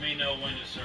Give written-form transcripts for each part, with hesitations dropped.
me know when to search.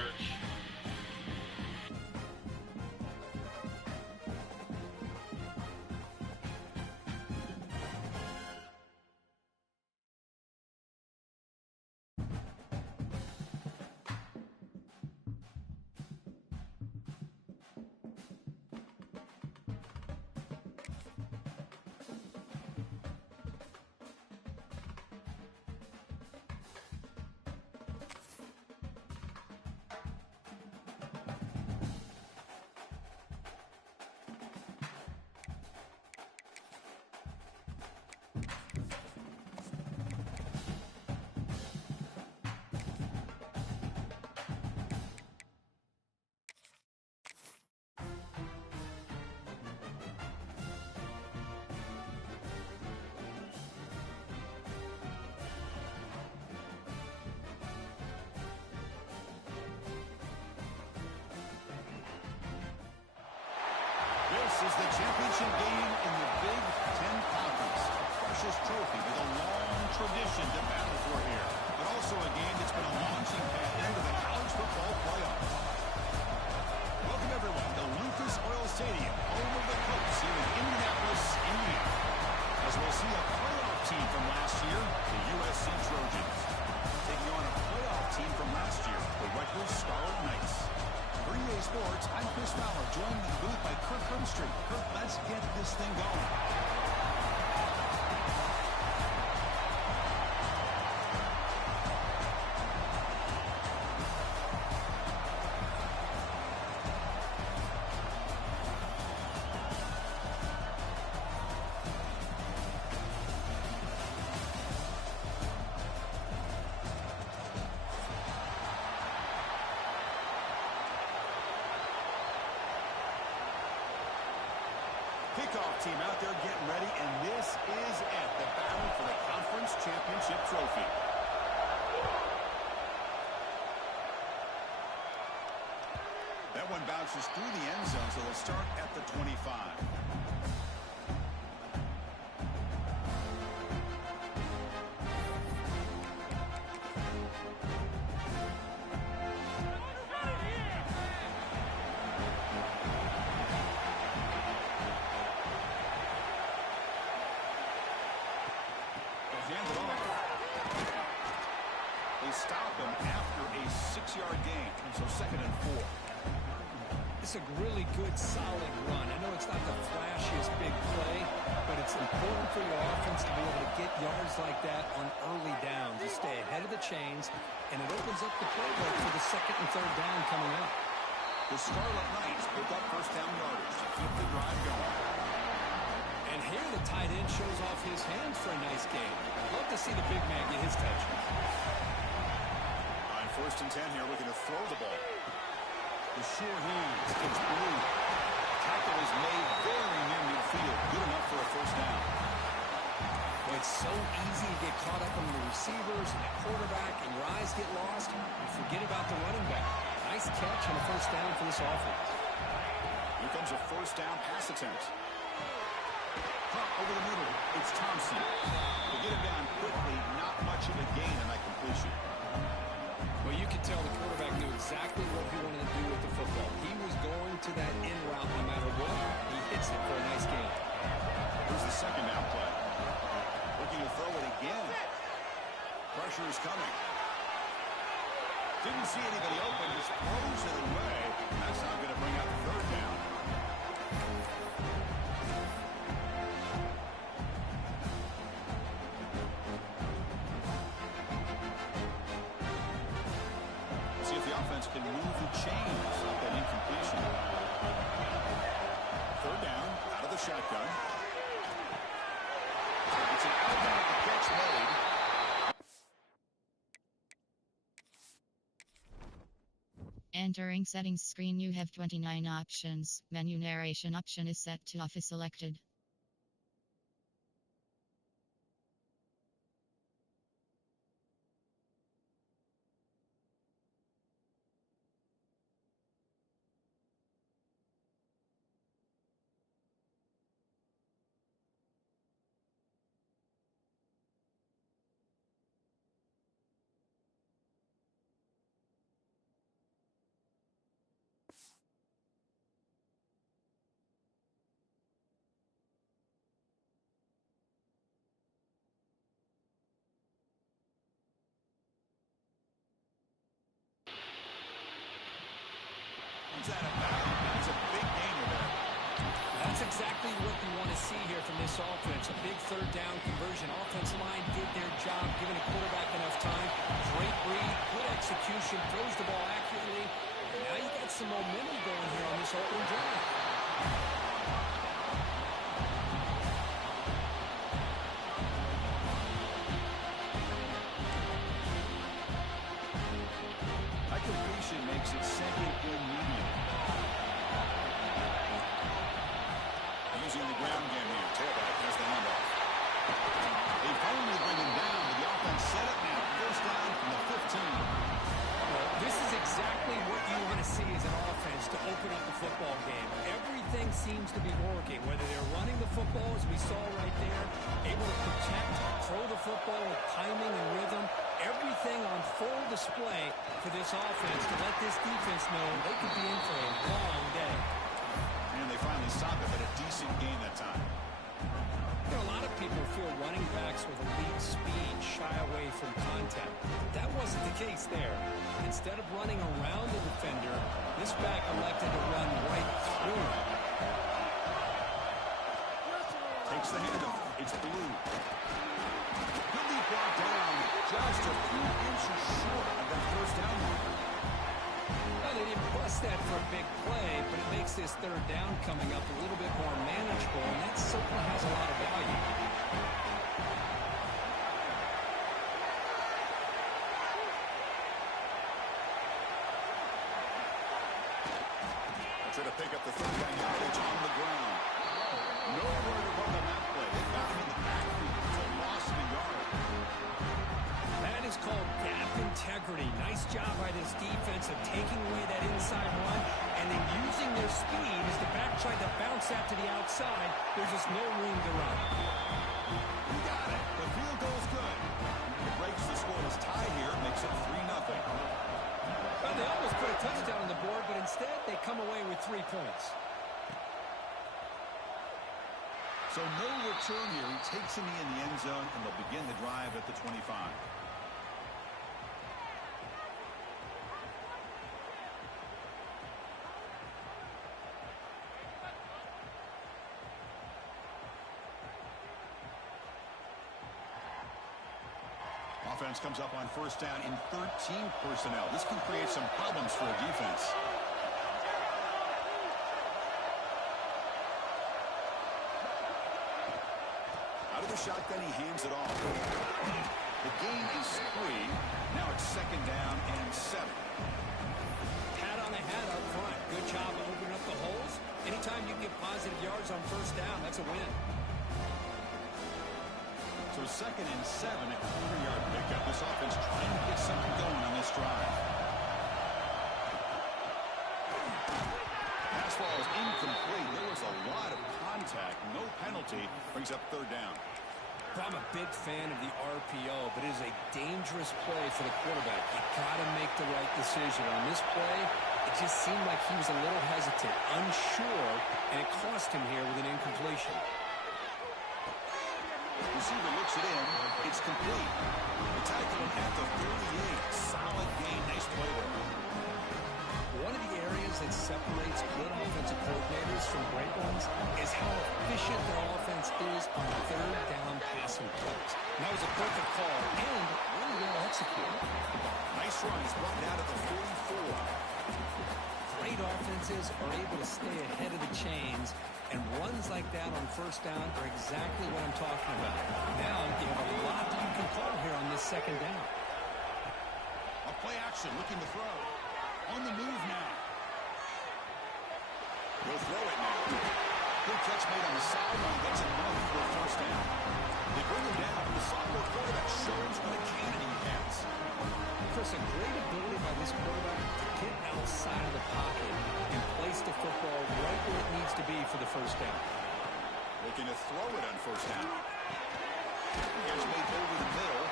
This is the championship game in the Big Ten Conference. A precious trophy with a long tradition to battle for here, but also a game that's been a launching pad into the college football playoffs. Welcome, everyone, to Lucas Oil Stadium, home of the Colts here in Indianapolis, Indiana. As we'll see a playoff team from last year, the USC Trojans, taking on a playoff team from last year, the Rutgers Scarlet Knights. For EA Sports, I'm Chris Fowler, joined in the booth by Kirk Herbstreit. Kirk, let's get this thing going. Kickoff team out there getting ready, and this is it, the battle for the conference championship trophy. That one bounces through the end zone, so they'll start at the 25. Stop him after a 6-yard gain, so 2nd and 4. It's a really good, solid run. I know it's not the flashiest big play, but it's important for your offense to be able to get yards like that on early downs. You stay ahead of the chains, and it opens up the playbook for the 2nd and 3rd down coming up. The Scarlet Knights pick up first down yardage to keep the drive going. And here the tight end shows off his hands for a nice game. Love to see the big man get his touches. 1st and 10 here, looking to throw the ball. The sure hands, it's blue. Tackle is made very near midfield. Good enough for a first down. Well, it's so easy to get caught up on the receivers and the quarterback, and your eyes get lost. You forget about the running back. Nice catch and a first down for this offense. Here comes a first down pass attempt. Pop over the middle. It's Thompson. To get him down quickly, not much of a gain on that completion. Well, you could tell the quarterback knew exactly what he wanted to do with the football. He was going to that in route no matter what. He hits it for a nice gain. Here's the 2nd down play. Looking to throw it again. Pressure is coming. Didn't see anybody open. Just throws it away. That's not going to bring out the 3rd down. Can move the chains off that incompletion. 3rd down, out of the shotgun. It's an outlet with the catch made. Entering settings screen, you have 29 options. Menu narration option is set to off is selected. exactly what you want to see here from this offense. A big third down conversion. Offensive line did their job, giving the quarterback enough time. Great read, good execution, throws the ball accurately. And now you got some momentum going here on this opening drive. That completion makes it second and medium. Using the ground game here. Tailback has the handoff. They finally bring him down, but the offense set up now. First down from the 15. Well, this is exactly what you want to see as an offense to open up the football game. Everything seems to be working, whether they're running the football, as we saw right there, able to protect, throw the football with timing and rhythm. Everything on full display for this offense to let this defense know they could be in for a long day. And they finally stop it, but a decent gain that time. You know, a lot of people feel running backs with elite speed shy away from contact. That wasn't the case there. Instead of running around the defender, this back elected to run right through him. Takes the handoff. It's Blue. Could be brought down just a few inches short of that first down mark. Well, they didn't bust that for a big play, but it makes this third down coming up a little bit more manageable, and that certainly has a lot of value. Try to pick up the third down yardage on the ground. Nowhere to run on that play. They got him in the backfield. It's a loss of a yard. That is called gap integrity. Nice job by this defense of taking away that inside run and then using their speed as the back tried to bounce that to the outside. There's just no room to run. You got it. The field goal's good. It breaks the scoreless tie here. Makes it 3-0. Well, they almost put a touchdown on the board, but instead they come away with 3 points. So no return here. He takes a knee in the end zone, and they'll begin the drive at the 25. Offense comes up on first down in 13 personnel. This can create some problems for a defense. Out of the shotgun, he hands it off. The gain is 3. Now it's second down and 7. Pat on the hat up front. Good job of opening up the holes. Anytime you get positive yards on first down, that's a win. So second and 7, a quarter-yard pickup. This offense trying to get something going on this drive. Pass ball is incomplete. There was a lot of contact. No penalty. Brings up third down. I'm a big fan of the RPO, but it is a dangerous play for the quarterback. You got to make the right decision. On this play, it just seemed like he was a little hesitant, unsure, and it cost him here with an incompletion. Receiver looks it in. It's complete. The tackle at the 38. Solid gain. Nice play there. One of the areas that separates good offensive coordinators from great ones is how efficient their offense is on third down passing plays. And that was a perfect call and really well executed. Nice run. He's brought down at the 44. Great offenses are able to stay ahead of the chains, and runs like that on first down are exactly what I'm talking about. Now you have a lot that you can call here on this second down. A play action, looking to throw. On the move now. He'll throw it now. Good catch made on the sideline. That's enough for a first down. They bring him down. The sophomore quarterback shows what a cannon he has. Chris, a great ability by this quarterback to get outside of the pocket and place the football right where it needs to be for the first down. Looking to throw it on first down. Catch made over the middle.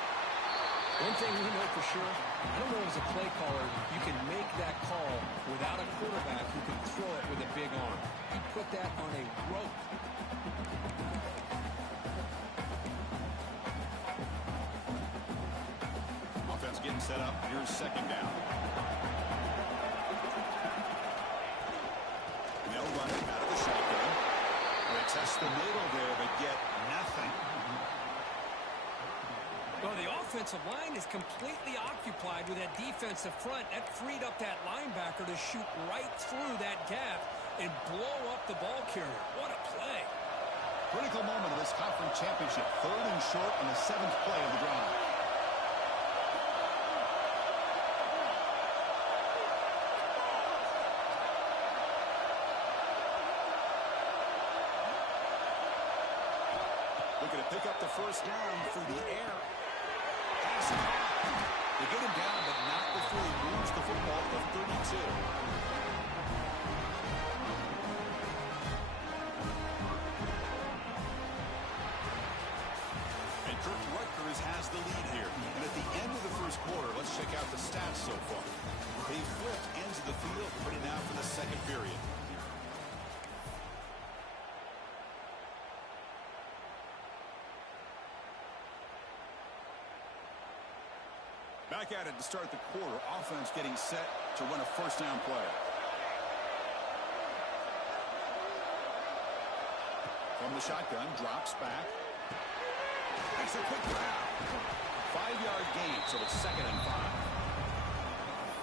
One thing we know for sure, I don't know as a play caller, you can make that call without a quarterback who can throw it with a big arm. He put that on a rope. Offense getting set up. Here's second down. They'll run it out of the shotgun. They test the middle there, but get nothing. Well, the offensive line is completely occupied with that defensive front. That freed up that linebacker to shoot right through that gap and blow up the ball carrier. What a play. Critical moment of this conference championship. 3rd and short on the 7th play of the drive. Looking to pick up the first down through the air. Pass caught. They get him down, but not before he moves the football from 32. And Rutgers has the lead here. And at the end of the first quarter, let's check out the stats so far. They flipped ends of the field, ready now for the second period. Back at it to start the quarter. Offense getting set to run a first down play. From the shotgun, drops back. Makes a quick grab. 5-yard gain, so it's 2nd and 5.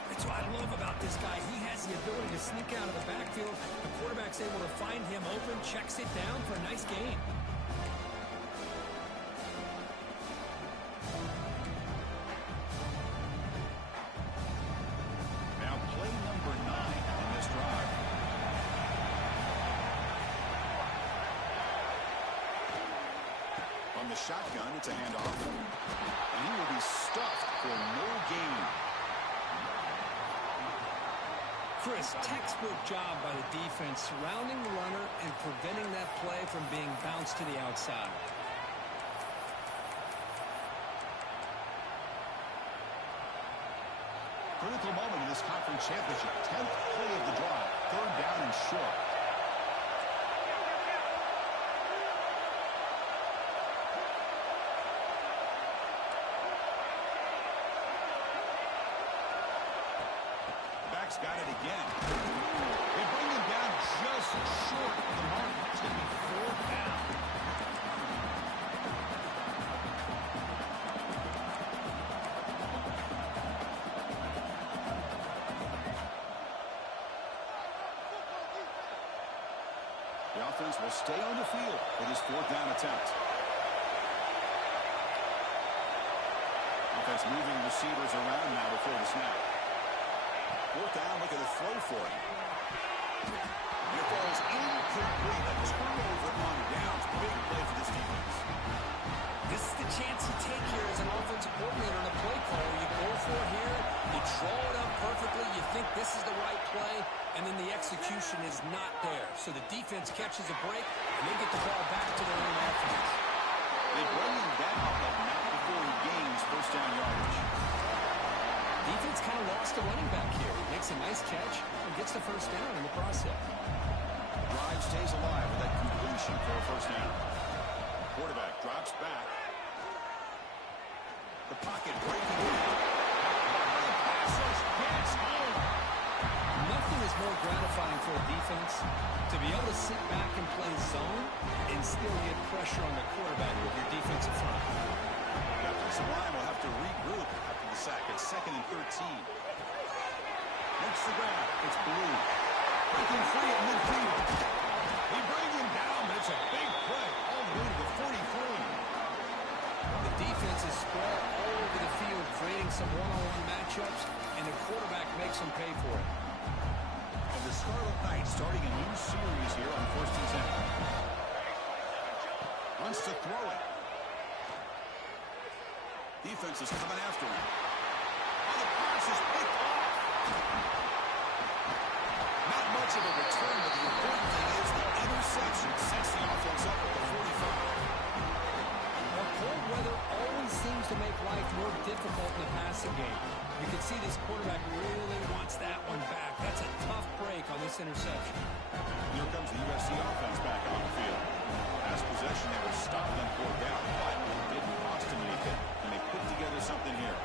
That's what I love about this guy. He has the ability to sneak out of the backfield. The quarterback's able to find him open, checks it down for a nice gain. The shotgun, it's a handoff, and he will be stuffed for no gain. Chris, textbook job by the defense surrounding the runner and preventing that play from being bounced to the outside. Critical moment in this conference championship. 10th play of the drive. 3rd down and short. Got it again. They bring him down just short of the mark. It's going to be 4th down. The offense will stay on the field for this 4th down attempt. Offense moving receivers around now before the snap. 4th down, look at the throw for it. And it falls incomplete. A turnover on downs. Big play for this defense. This is the chance you take here as an offensive coordinator and a play caller. You go for it here, you draw it up perfectly, you think this is the right play, and then the execution is not there. So the defense catches a break, and they get the ball back to their own offense. They bring him down, but not before he gains first down yardage. Defense kind of lost a running back here. He makes a nice catch and gets the first down in the process. Drive stays alive with that completion for a first down. Quarterback drops back. The pocket breaking down. The passes gets home. Nothing is more gratifying for a defense to be able to sit back and play zone and still get pressure on the quarterback with your defensive front. The offensive line will have to regroup after the sack. It's 2nd and 13. Makes the grab. It's Blue. Breaking free at midfield. They bring him down, but it's a big play all the way to the 43. The defense is spread all over the field, creating some one-on-one matchups, and the quarterback makes them pay for it. And the Scarlet Knights starting a new series here on 1st and 10. Wants to throw it. Defense is coming after him. Oh, the pass is picked off. Not much of a return, but the important thing is the interception sets the offense up at the 45. Well, cold weather always seems to make life more difficult in the passing game. You can see this quarterback really wants that one back. That's a tough break on this interception. Here comes the USC offense back on the field. Last possession, they were stopped on 4th down, but it didn't cost them anything. And they put together something here.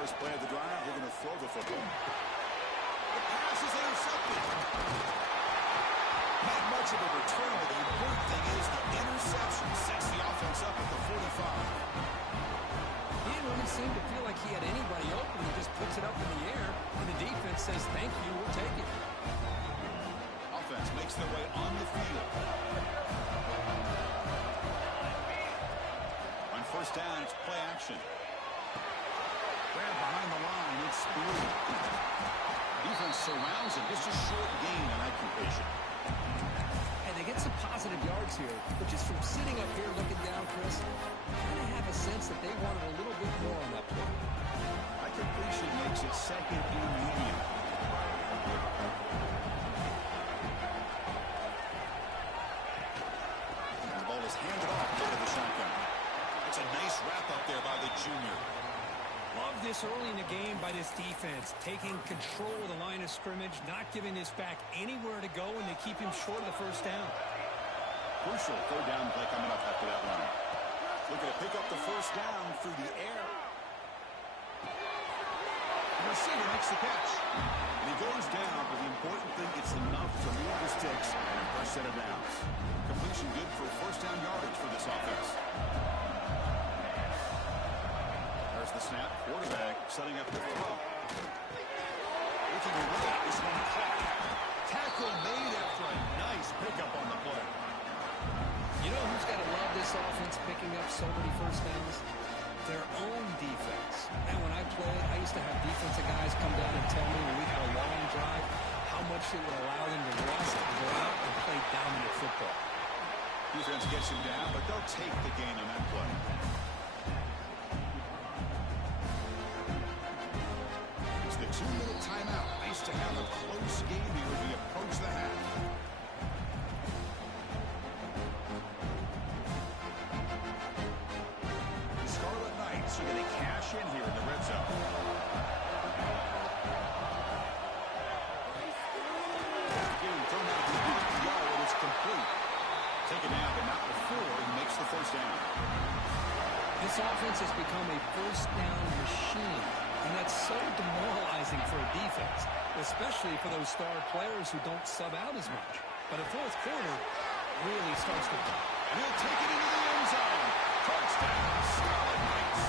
First play of the drive, they're going to throw the football. The pass is intercepted. Not much of a return, but the important thing is the interception sets the offense up at the 45. He didn't really seem to feel like he had anybody open. He just puts it up in the air, and the defense says, thank you, we'll take it. Offense makes their way on the field. On first down, it's play action. Grab behind the line, it's through. Defense surrounds him. Just a short gain on that completion. And they get some positive yards here, but just from sitting up here looking down, Chris, I kind of have a sense that they wanted a little bit more on that play. That completion makes it second and medium. And the ball is handed off out of the shotgun. It's a nice wrap up there by the junior. Love this early in the game by this defense, taking control of the line of scrimmage, not giving this back anywhere to go, and they keep him short of the first down. Crucial third down play coming up after that run. Looking to pick up the first down through the air. The receiver makes the catch. And he goes down, but the important thing, it's enough to move the sticks and a fresh set of downs. Completion good for first down yardage for this offense. There's the snap. Quarterback setting up the throw. Looking away. This one caught. Tackle made after a nice pickup on the play. You know who's got to love this offense picking up so many first downs? Their own defense. And when I played, I used to have defensive guys come down and tell me when we had a long drive how much it would allow them to rest and go out and play dominant football. Defense gets him down, but they'll take the gain on that play. It's the 2-minute timeout. Nice to have a close game here as we approach the half. Are going to cash in here in the red zone. Again, thrown out the 50-yard, and it's complete. Taken down, but not before he makes the first down. This offense has become a first down machine, and that's so demoralizing for a defense, especially for those star players who don't sub out as much. But a fourth quarter really starts to come. And he'll take it into the end zone. Touchdown, Scarlet Knights.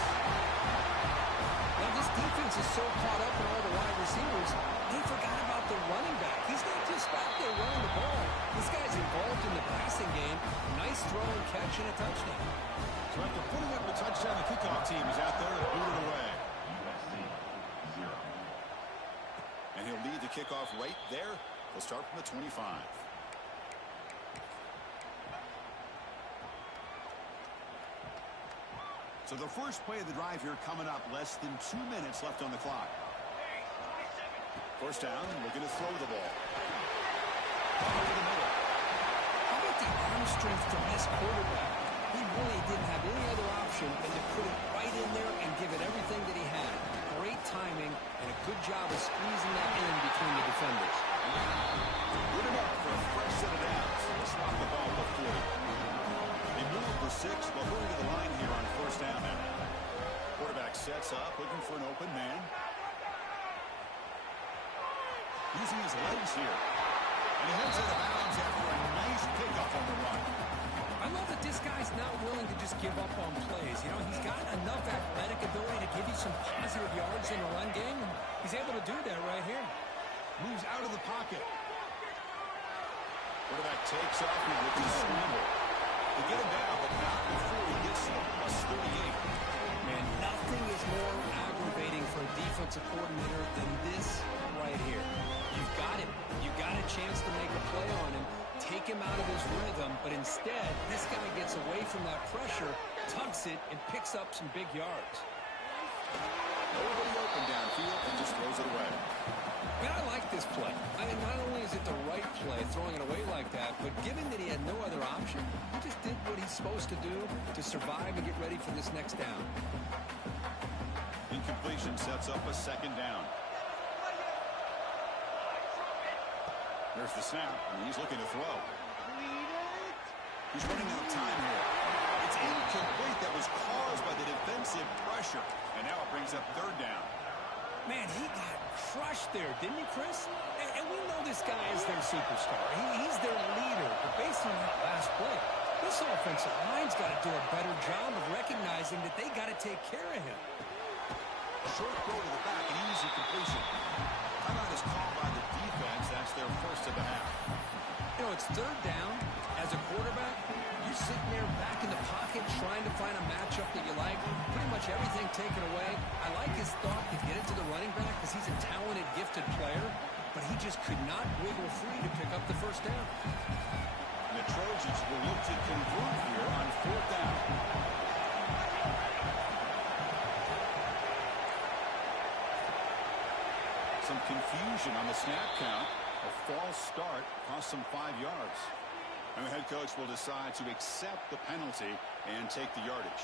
Now, this defense is so caught up in all the wide receivers, they forgot about the running back. He's not just back there running the ball. This guy's involved in the passing game. Nice throw and catch and a touchdown. So after putting up a touchdown, the kickoff team is out there to boot it away. And he'll lead the kickoff right there. He'll start from the 25. So the first play of the drive here coming up, less than 2 minutes left on the clock. First down, looking to throw the ball. Over the middle. How about the arm strength from this quarterback? He really didn't have any other option than to put it right in there and give it everything that he had. Great timing and a good job of squeezing that in between the defenders. Good enough for a fresh set of downs. Let's swap the ball to 40. They move the 6, but hurry to the line here on first down now. Quarterback sets up, looking for an open man. Using his legs here. And he heads out of bounds after a nice pickup on the run. I love that this guy's not willing to just give up on plays. You know, he's got enough athletic ability to give you some positive yards in the run game. And he's able to do that right here. Moves out of the pocket. Quarterback takes off and looking to scramble. To get him down, but not before he gets to the plus 38. Man, nothing is more aggravating for a defensive coordinator than this right here. You've got him. You've got a chance to make a play on him, take him out of his rhythm, but instead, this guy gets away from that pressure, tucks it, and picks up some big yards. Nobody open downfield and just throws it away. Man, I like this play. I mean, not only is it the right play, throwing it away like that, but given that he had no other option, he just did what he's supposed to do to survive and get ready for this next down. Incompletion sets up a second down. There's the snap, and he's looking to throw. He's running out of time here. It's incomplete. That was caused by the defensive pressure, and now it brings up third down. Man, he got crushed there, didn't he, Chris? And we know this guy is their superstar. He's their leader. But based on that last play, this offensive line's got to do a better job of recognizing that they got to take care of him. Short throw to the back, an easy completion. Timeout is called by the defense. That's their first of the half. You know, it's third down. As a quarterback, you're sitting there back in the pocket trying to find a matchup that you like. Pretty much everything taken away. I like his thought to get it to the running back because he's a talented, gifted player, but he just could not wiggle free to pick up the first down. The Trojans will look to convert here on fourth down. Some confusion on the snap count. A false start cost them 5 yards. And the head coach will decide to accept the penalty and take the yardage.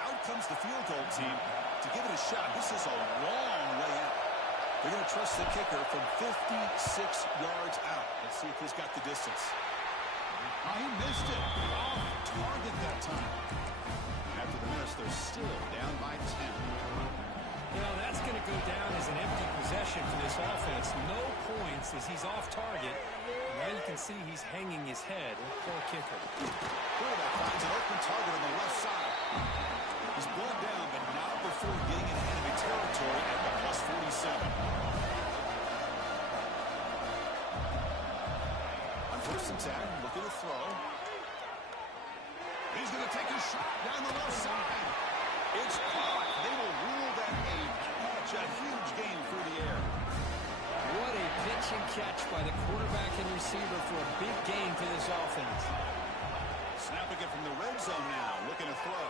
Out comes the field goal team to give it a shot. This is a long way out. They're going to trust the kicker from 56 yards out. Let's see if he's got the distance. Oh, he missed it. Off target that time. After the miss, they're still down by 10. You know, that's going to go down as an empty possession for this offense. No points as he's off target. Now you can see he's hanging his head. Poor kicker. Quarterback finds an open target on the left side. He's brought down, but not before getting in enemy territory at the plus 47. On first and 10, looking to throw. He's going to take a shot down the left side. It's caught. They will rule that a catch, a huge gain through the air. What a pitch and catch by the quarterback and receiver for a big gain for this offense. Snapping it from the red zone now, looking to throw.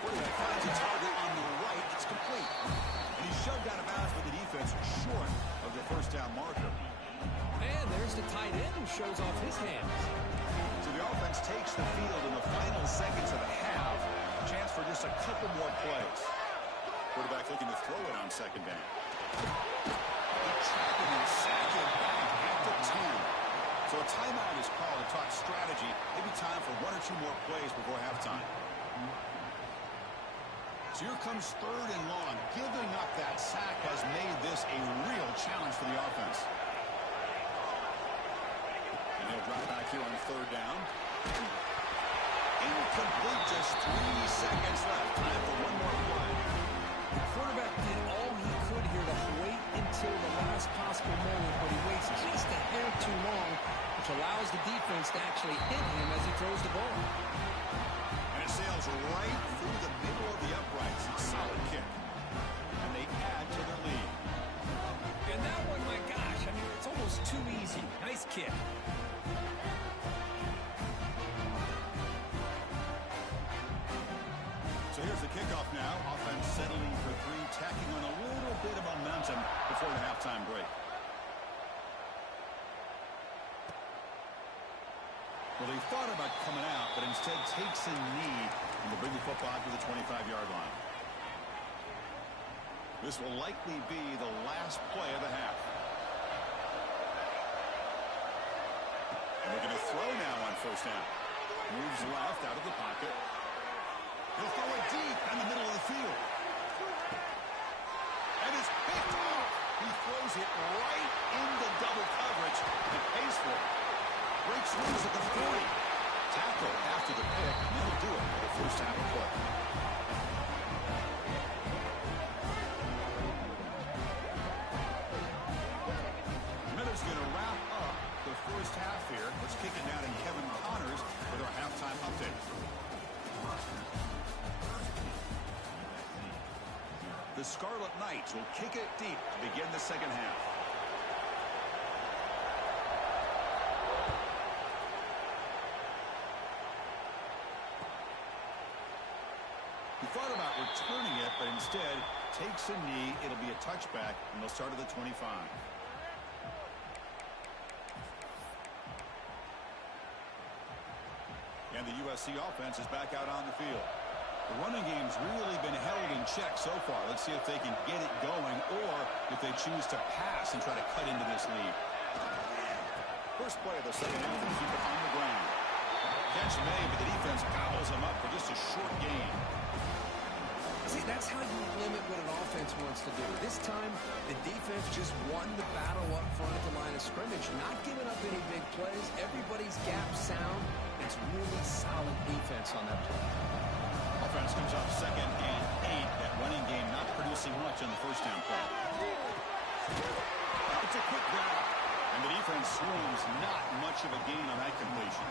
Quarterback finds a target on the right. It's complete. And he's shoved out of bounds with the defense short of the first down marker. And there's the tight end who shows off his hands. So the offense takes the field in the final seconds of the half. Chance for just a couple more plays. Quarterback looking to throw it on second down. They trap him and sack him back at the 10. So a timeout is called to talk strategy. Maybe time for one or two more plays before halftime. So here comes third and long. Giving up that sack has made this a real challenge for the offense. And he'll drop back here on third down. Incomplete, just 3 seconds left. Time for one more play. The quarterback did all he could here to wait until the last possible moment, but he waits just a hair too long, which allows the defense to actually hit him as he throws the ball. And it sails right through the middle of the uprights. A solid kick. And they add to their lead. And that one, my gosh, I mean, it's almost too easy. Nice kick. So here's the kickoff now. Offense settling for three, tacking on a little bit of momentum before the halftime break. Well, they thought about coming out, but instead takes a knee and will bring the football to the 25-yard line. This will likely be the last play of the half. And they're going to throw now on first down. Moves left out of the pocket. He'll throw it deep in the middle of the field. And it's picked off. He throws it right into double coverage and pays for it. Breaks loose at the 40. Tackle after the pick. He'll do it for the first half of play. Miller's going to wrap up the first half here. Let's kick it down to Kevin Connors with our halftime update. The Scarlet Knights will kick it deep to begin the second half. He thought about returning it, but instead takes a knee. It'll be a touchback, and they'll start at the 25. And the USC offense is back out on the field. The running game's really been held in check so far. Let's see if they can get it going or if they choose to pass and try to cut into this lead. First play of the second half and keep it on the ground. Catch made, but the defense gobbles him up for just a short gain. See, that's how you limit what an offense wants to do. This time, the defense just won the battle up front at the line of scrimmage, not giving up any big plays. Everybody's gap sound. It's really solid defense on that play. Offense comes up 2nd and 8. That running game not producing much on the first down play. It's a quick grab, and the defense swings not much of a gain on that completion.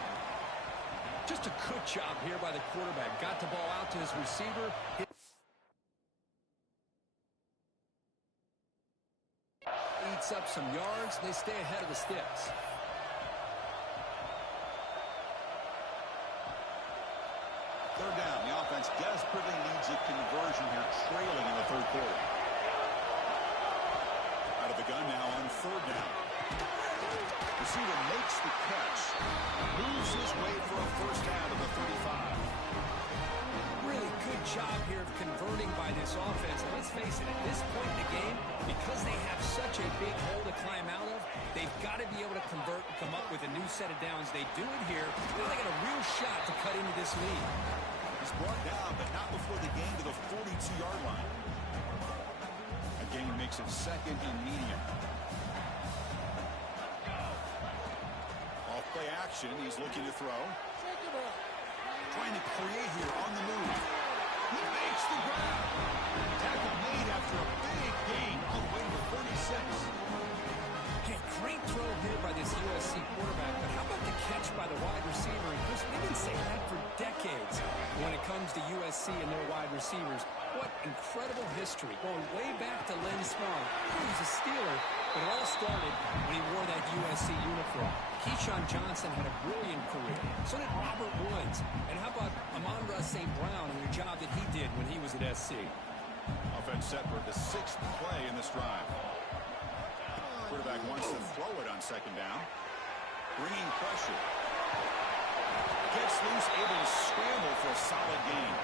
Just a good job here by the quarterback. Got the ball out to his receiver. Eats up some yards. They stay ahead of the sticks. Third down. The offense desperately needs a conversion here, trailing in the third quarter. Out of the gun now on third down. Receiver makes the catch. Moves his way for a first down to the 35. Really good job here of converting by this offense. And let's face it, at this point in the game, because they have such a big hole to climb out of, they've got to be able to convert and come up with a new set of downs. They do it here. Now they got a real shot to cut into this lead. He's brought down, but not before the gain to the 42-yard line. A gain makes it 2nd and medium. Off play action. He's looking to throw. Trying to create here on the move. He makes the grab. Tackle made after a big gain all the way to the 36. Okay, great throw here by this USC quarterback, but how about the catch by the wide receiver? And Chris, we've been saying that for decades when it comes to USC and their wide receivers. What incredible history, going way back to Lynn Swann. He was a Steeler, but it all started when he wore that USC uniform. Keyshawn Johnson had a brilliant career. So did Robert Woods. And how about Amon-Ra St. Brown and the job that he did when he was at SC? Offense set for the 6th play in this drive. Quarterback wants to throw it on 2nd down. Bringing pressure. Gets loose, able to scramble for a solid gain.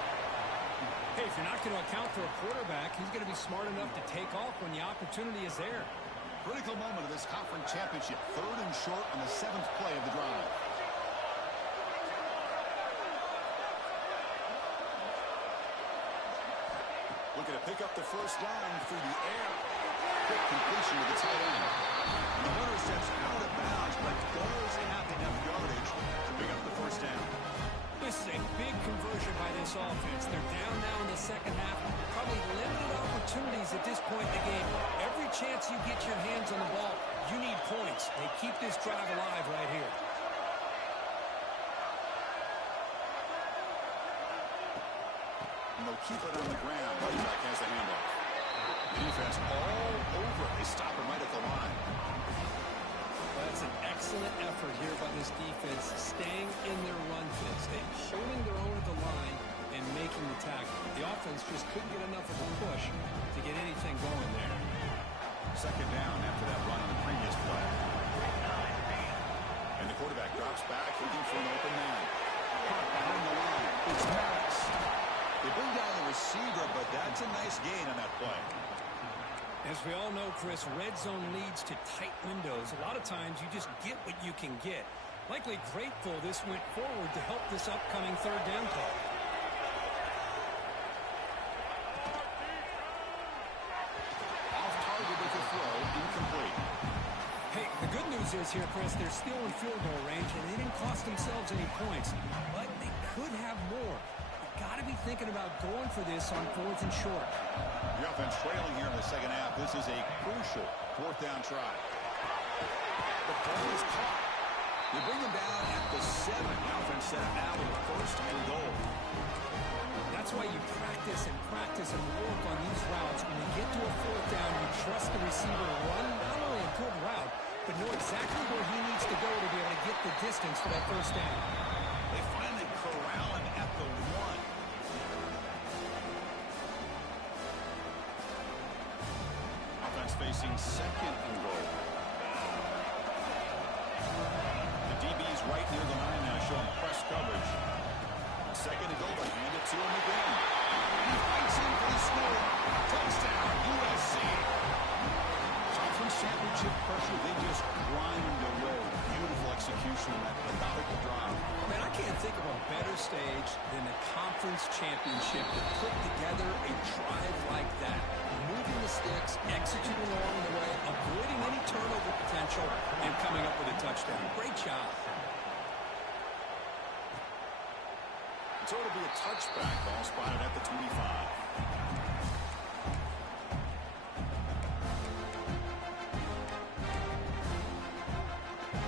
Hey, if you're not going to account for a quarterback, he's going to be smart enough to take off when the opportunity is there. Critical moment of this conference championship. 3rd and short on the 7th play of the drive. Looking to pick up the first down through the air. Quick completion to the tight end. And the runner steps out of bounds, but does have enough yardage to pick up the first down. This is a big conversion by this offense. They're down now in the second half. Probably limited opportunities at this point in the game. Every chance you get your hands on the ball, you need points. They keep this drive alive right here. And they'll keep it on the ground. Running back has the handoff. Defense all over it. They stop him right at the line. That's an excellent effort here by this defense, staying in their run fits. They're holding their own at the line and making the tackle. The offense just couldn't get enough of a push to get anything going there. 2nd down after that run on the previous play. And the quarterback drops back, looking for an open man. Caught behind the line. It's Harris. They bring down the receiver, but that's a nice gain on that play. As we all know, Chris, red zone leads to tight windows. A lot of times you just get what you can get. Likely grateful this went forward to help this upcoming 3rd down call. Off target with the throw, incomplete. Hey, the good news is here, Chris, they're still in field goal range, and they didn't cost themselves any points. But they could have more. You've got to be thinking about going for this on 4th and short. The offense trailing here in the second half. This is a crucial 4th down try. The ball is caught. They bring him down at the 7. The offense set up now with a 1st and goal. That's why you practice and work on these routes. When you get to a 4th down, you trust the receiver to run not only a good route, but know exactly where he needs to go to be able to get the distance for that 1st down. They finally corral him at the 1. Facing 2nd and goal. The DB's right near the line now, showing press coverage. 2nd and goal, but hand it to him again. He fights in for the score. Touchdown, USC. Conference championship pressure, they just grind away. Beautiful execution in that methodical drive. Man, I can't think of a better stage than the conference championship to put together a drive like that. Moving the sticks, executing along the way, avoiding any turnover potential, and coming up with a touchdown. Great job. So it'll be a touchback, ball spotted at the 25.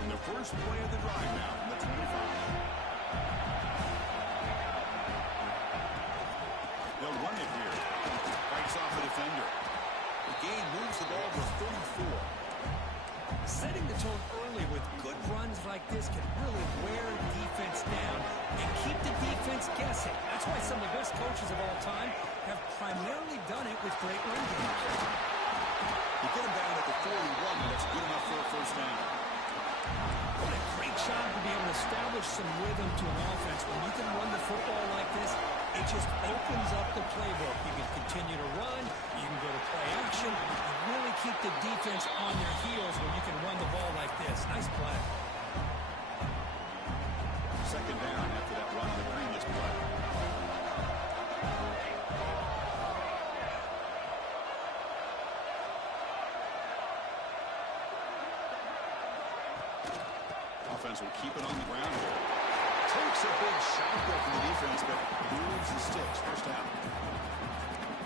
And the first play of the drive now from the 25. They'll run it here. Fights off the defender. The gain moves the ball to 34. Setting the tone early with good runs like this can really wear defense down and keep the defense guessing. That's why some of the best coaches of all time have primarily done it with great run games. You get him down at the 41, and that's good enough for a first down. What a great job to be able to establish some rhythm to an offense. When you can run the football like this, it just opens up the playbook. You can continue to run. You can go to play action. You really keep the defense on their heels when you can run the ball like this. Nice play. Second down after that run on the previous play. Offense will keep it on the ground here. Takes a big shot there from the defense, but moves the sticks. First down.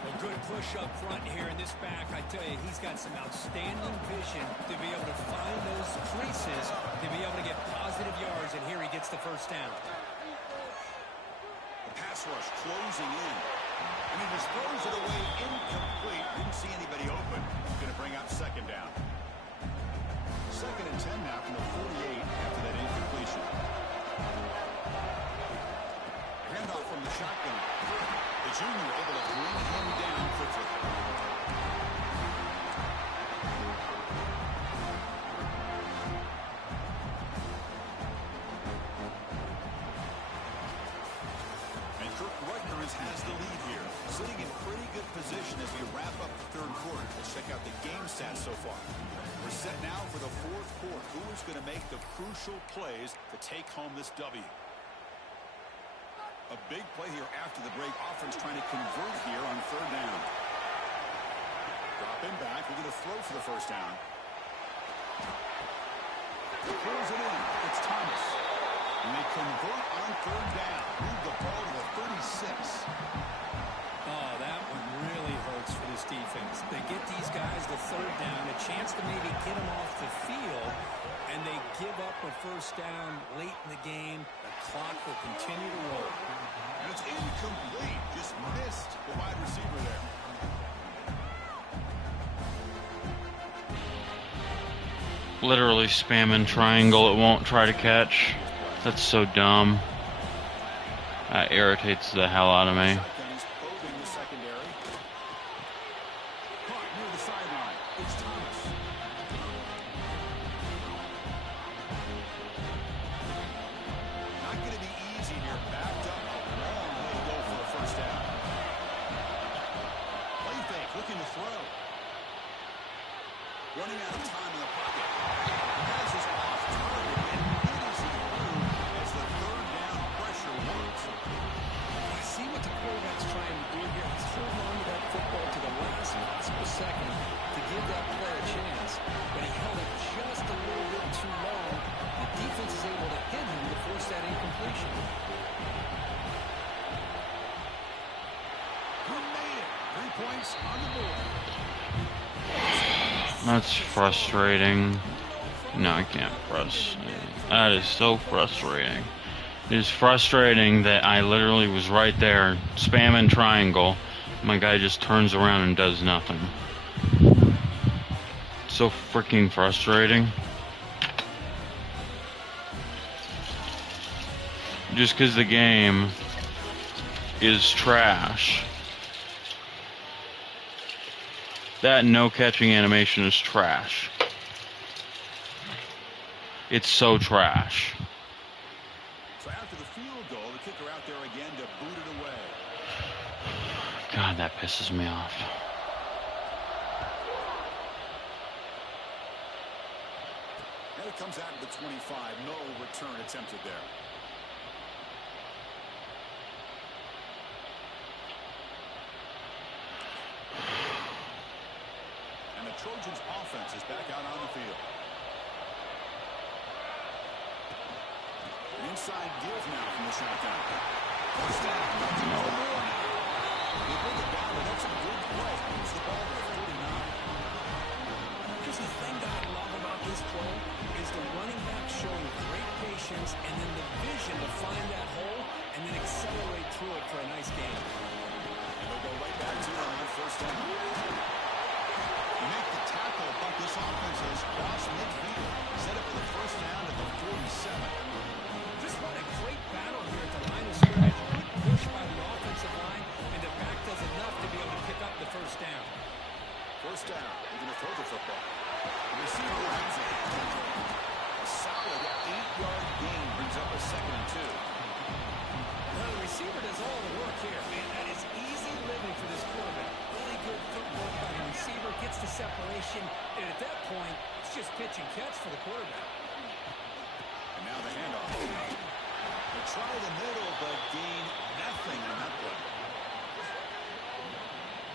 A good push up front here in this back. I tell you, he's got some outstanding vision to be able to find those creases, to be able to get positive yards, and here he gets the first down. The pass rush closing in. And he just throws it away incomplete. Didn't see anybody open. Going to bring up second down. Second and 10 now from the 48 after that incompletion. Handoff from the shotgun. The junior able to bring him down quickly. And Kirk Rutgers has the lead here, sitting in pretty good position as we wrap up the third quarter. Let's check out the game stats so far. We're set now for the fourth quarter. Who is going to make the crucial plays to take home this W? A big play here after the break. Offense trying to convert here on third down. Drop him back. We're going to throw for the first down. Pulls it in. It's Thomas. And they convert on third down. Move the ball to the 36. Oh, that one really hurts for this defense. They get these guys the third down, a chance to maybe get them off the field, and they give up a first down late in the game. The clock will continue to roll. And it's incomplete. Just missed the wide receiver there. Literally spamming triangle. It won't try to catch. That's so dumb. That irritates the hell out of me. Running out of time in the pocket. Pass is off target, and it is through as the third down pressure works. I see what the quarterback's trying to do here. He's holding on to that football to the last possible second to give that play a chance, but he held it just a little bit too long. The defense is able to hit him to force that incompletion. Who made it? 3 points on the board. That's frustrating. No, I can't press. That is so frustrating. It is frustrating that I literally was right there spamming triangle. My guy just turns around and does nothing. So freaking frustrating. Just because the game is trash. That no catching animation is trash. It's so trash. So after the field goal, the kicker out there again to boot it away. God, that pisses me off. And it comes out to the 25. No return attempted there. And the Trojans' offense is back out on the field. An inside give now from the shotgun. First down. They bring it down, but that's a good play. Moves the ball to the 49. Here's the thing that I love about this play is the running back showing great patience and then the vision to find that hole and then accelerate through it for a nice gain. And they'll go right back to it on that first down. You make the tackle, but this offense has crossed midfield. Set up for the first down at the 47. Just what a great battle here at the line of scrimmage. Good push by the offensive line, and the back does enough to be able to pick up the first down. First down, they're going to throw the football. The receiver ends it. A solid 8-yard gain brings up a 2nd and 2. Well, the receiver does all the work here. Man, that is easy living for this quarterback. Really good footwork by the receiver, gets the separation, and at that point, it's just pitch and catch for the quarterback. And now the handoff. They try the middle, but gain nothing on that play.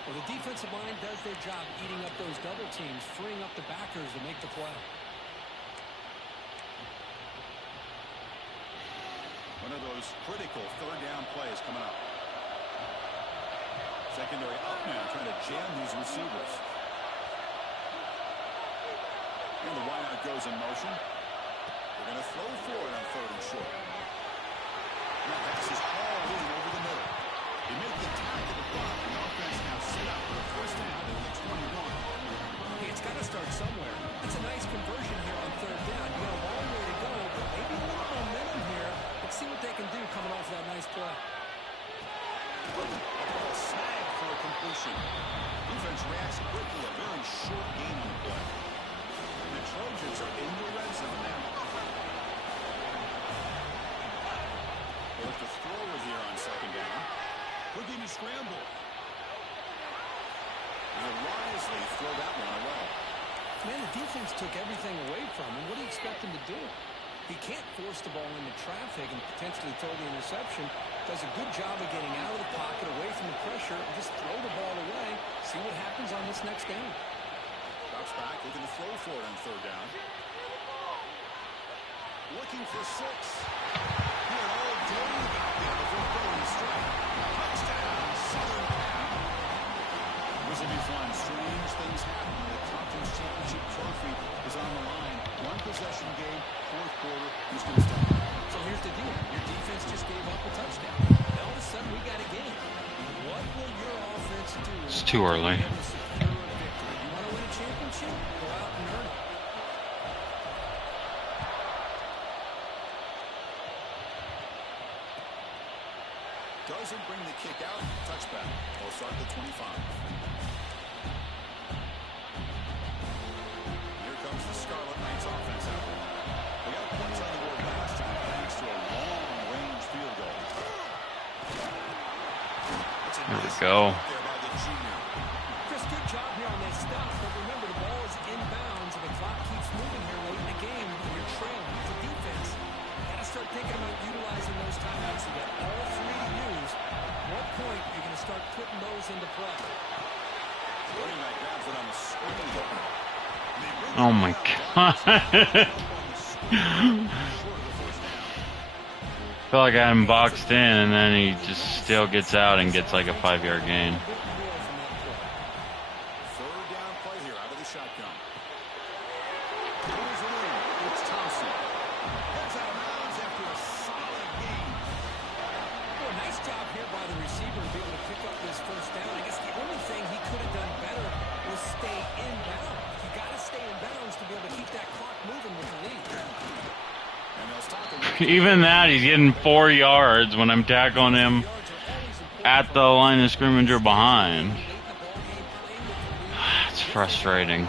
Well, the defensive line does their job eating up those double teams, freeing up the backers to make the play. One of those critical third down plays coming up. Secondary up now, trying to jam these receivers. And the wideout goes in motion. They're going to throw for it on 3rd and short. And that pass is hauled in over the middle. They make the tackle, but the offense now set up for the first down at the 21. Hey, it's got to start somewhere. It's a nice conversion here on 3rd down. You got a long way to go, but maybe a little momentum here. Let's see what they can do coming off that nice play. Snag for a completion. Defense reacts quickly. A very short gain on the play. And the Trojans are in the red zone now. They look to throw it here on 2nd down. We're getting scramble. And they wisely throw that one away. Man, the defense took everything away from him. What do you expect him to do? He can't force the ball into traffic and potentially throw the interception. Does a good job of getting out of the pocket, away from the pressure, and just throw the ball away. See what happens on this next down. Drops back, looking to throw for it on 3rd down. Looking for 6. Here all day back there before throwing straight. Touchdown, Southern Cal. This will be fun. Strange things happen when the conference championship trophy is on the line. One possession game, 4th quarter. Who's going to step up? So here's the deal. Your defense just gave up a touchdown. Now all of a sudden we got a game. What will your offense do? It's too early. To secure a victory? You want to win a championship? Go out and earn it. Doesn't bring the kick out. Touchback. They'll start at the 25. Here comes the Scarlet Knights offense out. They got points on the board last time thanks to a long-range field goal. There we go. There by the junior. Chris, good job here on that stop, but remember the ball is inbounds and the clock keeps moving here late in the game when you're trailing. The defense, you got to start thinking about utilizing those timeouts. You got all 3 to use. At what point are you going to start putting those into play? Running back grabs it on the screen. Oh my god. Felt like I had him boxed in, and then he just still gets out and gets like a 5-yard gain. 3rd down play here out of the shotgun. Goes in. It's Thompson. Gets out of bounds after a solid gain. Well, nice job here by the receiver to be able to pick up this first down. I guess the only thing he could have done better was stay in bounds. You got to stay in bounds to be able to keep that clock moving with the lead. Even that, he's getting 4 yards when I'm tackling him at the line of scrimmage or behind. It's frustrating.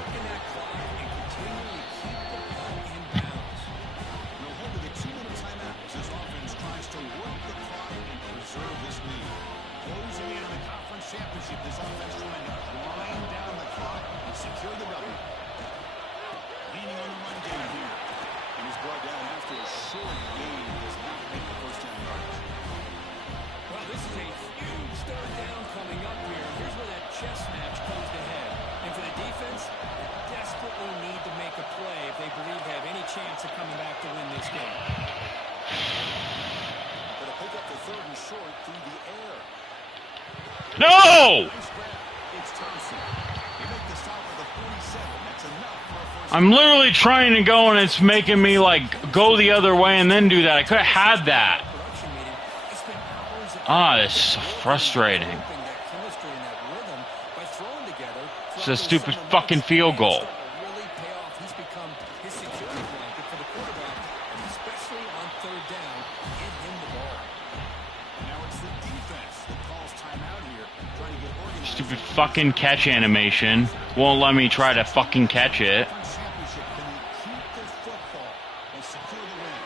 No! Nice grab. It's Thompson. They make the stop at the 47. That's enough for a first I'm literally trying to go and it's making me like go the other way and then do that. I could have had that. Production meeting. They spent hours and Ah, hours it's so working frustrating. and developing that chemistry and that rhythm by throwing together It's a throughout those stupid summer fucking months. field And it's goal. starting to really pay off. He's become his security blanket for the quarterback, and especially on third down, get him the ball. Now it's the defense that calls timeout here, trying to get organized. Stupid fucking catch animation won't let me try to fucking catch it. Championship. Can they keep their football and secure the win?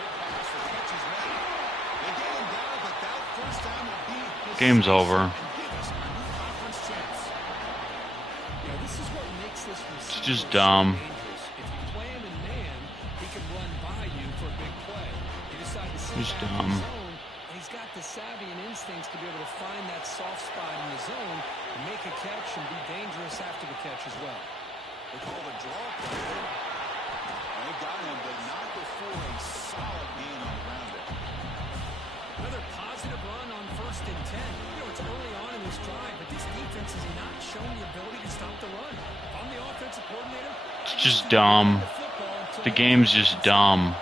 Quick pass, the catch is made. They get him down, but that first down will be his Game's sixth over. and give us a new conference chance. Yeah, this is what makes this receiver just so dumb. dangerous. If you play him in man, he can run by you for a big play. You decide to sit Just back in dumb. the zone, and he's got the savvy and instincts to be able to find that soft spot in the zone, make a catch, and be dangerous after the catch as well. They call the draw play. And they got him, but not before a solid gain on the ground there. Another positive run on 1st and 10. You know, it's early on in this drive, but this defense has not shown the ability to stop the run. If I'm the offensive coordinator, It's just dumb. The game's just dumb.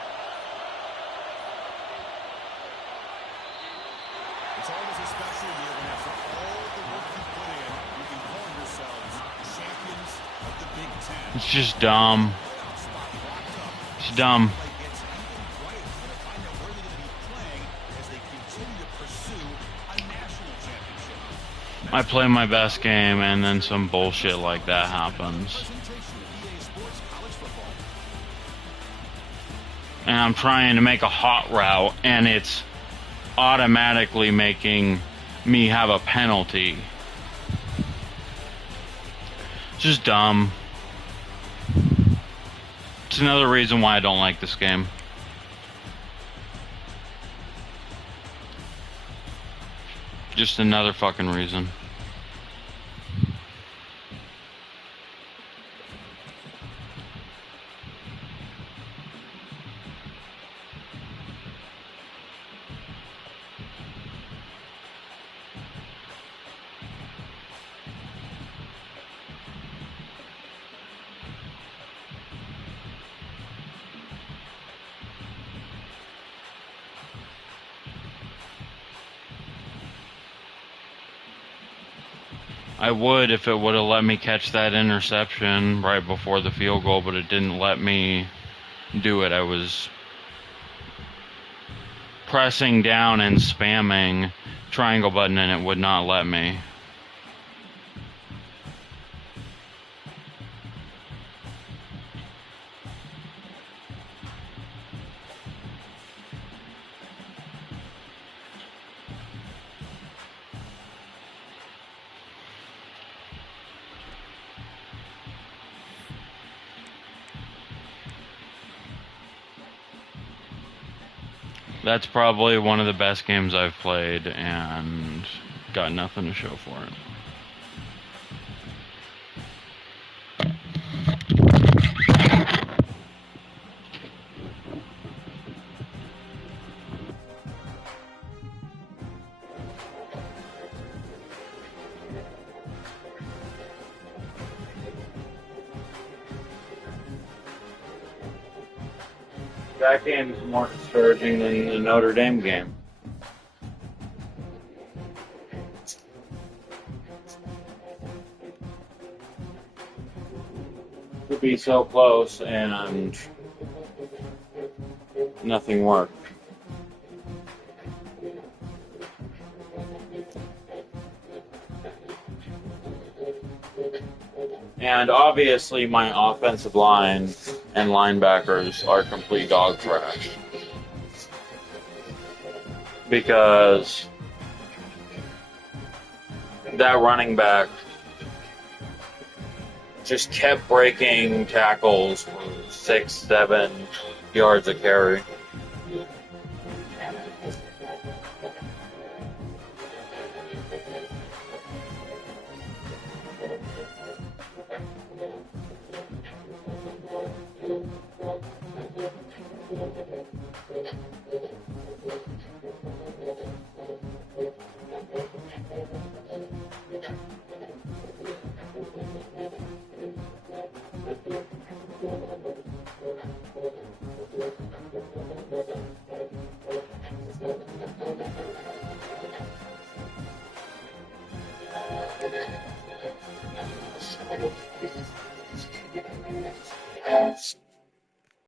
It's always a special year when after all the work you put in, you can call yourselves champions of the Big Ten. It's just dumb. Spot locked up. It's dumb. Play gets even brighter for the find out where they're going to be playing as they continue to pursue a national championship. I play my best game and then some bullshit like that happens. Presentation of EA Sports College Football. And I'm trying to make a hot route and it's automatically making me have a penalty. It's just dumb. It's another reason why I don't like this game. Just another fucking reason. I would if it would have let me catch that interception right before the field goal, but it didn't let me do it. I was pressing down and spamming triangle button and it would not let me. That's probably one of the best games I've played and got nothing to show for it. That game is more discouraging than the Notre Dame game. To be so close and nothing worked. And obviously my offensive line and linebackers are complete dog trash. Because that running back just kept breaking tackles for 6-7 yards a carry.